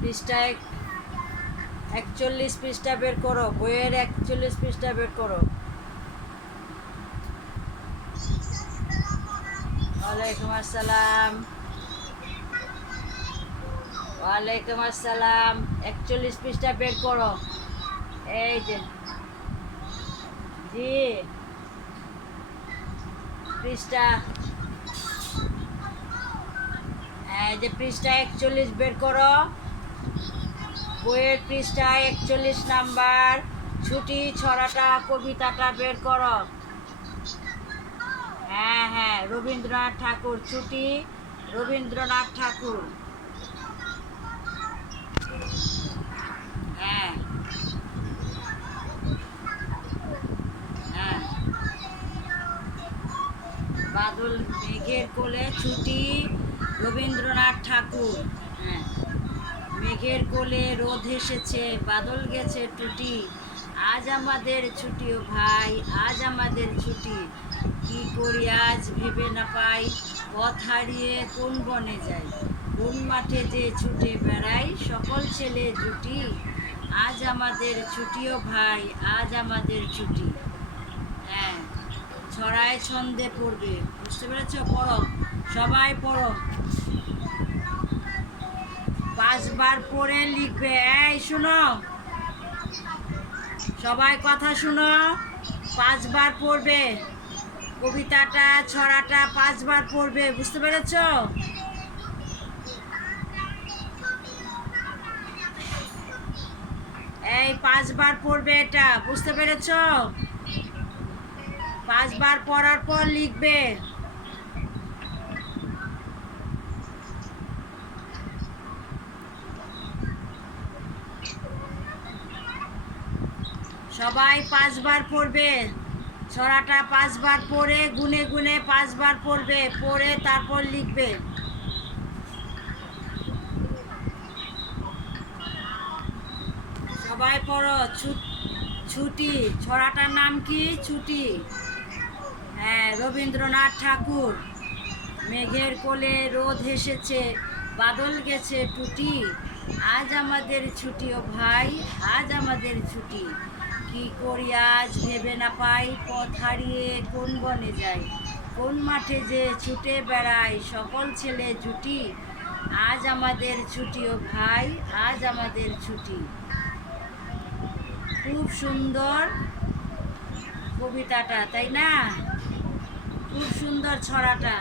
পৃষ্ঠা 41 পৃষ্ঠা বের করো, বইয়ের 41 পৃষ্ঠা বের করো। ওয়ালাইকুম আসসালাম। ওয়ালাইকুম আসসালাম। 41 পৃষ্ঠা বের করো। এই যে জি পৃষ্ঠা, এই যে পৃষ্ঠা 41 বের করো। বইয়ের পৃষ্ঠা 41 নাম্বার ছুটি ছড়াটা কবিতাটা বের করো। হ্যাঁ হ্যাঁ, রবীন্দ্রনাথ ঠাকুর, ছুটি রবীন্দ্রনাথ ঠাকুর। হ্যাঁ হ্যাঁ, বাদল মেঘের কোলে ছুটি রবীন্দ্রনাথ ঠাকুর। হ্যাঁ, মেঘের কোলে রোদ এসেছে, বাদল গেছে টুটি, আজ আমাদের ছুটি ও ভাই, আজ আমাদের ছুটি, কি করি আজ ভেবে না পাই, পথ হারিয়ে কোন বনে যাই, কোন মাঠে যে ছুটে বেড়াই, সকল ছেলে জুটি, আজ আমাদের ছুটি ও ভাই, আজ আমাদের ছুটি। হ্যাঁ, ছড়ায় ছন্দে পড়বে, বুঝতে পেরেছ? পড়ো, সবাই পড়ো, 5 বার পড়ে লিখবে। এই শুনো, সবাই কথা শুনো, 5 বার পড়বে কবিতাটা, ছড়াটা 5 বার পড়বে, বুঝতে পেরেছ? এই 5 বার পড়বে, এটা বুঝতে পেরেছ? 5 বার পড়ার পর লিখবে। সবাই 5 বার পড়বে ছড়াটা, 5 বার পড়ে গুনে গুনে 5 বার পড়বে, পড়ে তারপর লিখবে। সবাই পড়ো। ছুটি ছড়াটার নাম কি? ছুটি। হ্যাঁ, রবীন্দ্রনাথ ঠাকুর। মেঘের কোলে রোদ হেসেছে, বাদল গেছে টুটি, আজ আমাদের ছুটি ও ভাই, আজ আমাদের ছুটি, কি করি আজ ভেবে না পাই, পথ হারিয়ে কোন বনে যাই, কোন মাঠে যে ছুটে বেড়াই, সকল ছেলে জুটি, আজ আমাদের ছুটি ও ভাই, আজ আমাদের ছুটি। খুব সুন্দর কবিতাটা, তাই না? খুব সুন্দর ছড়াটা।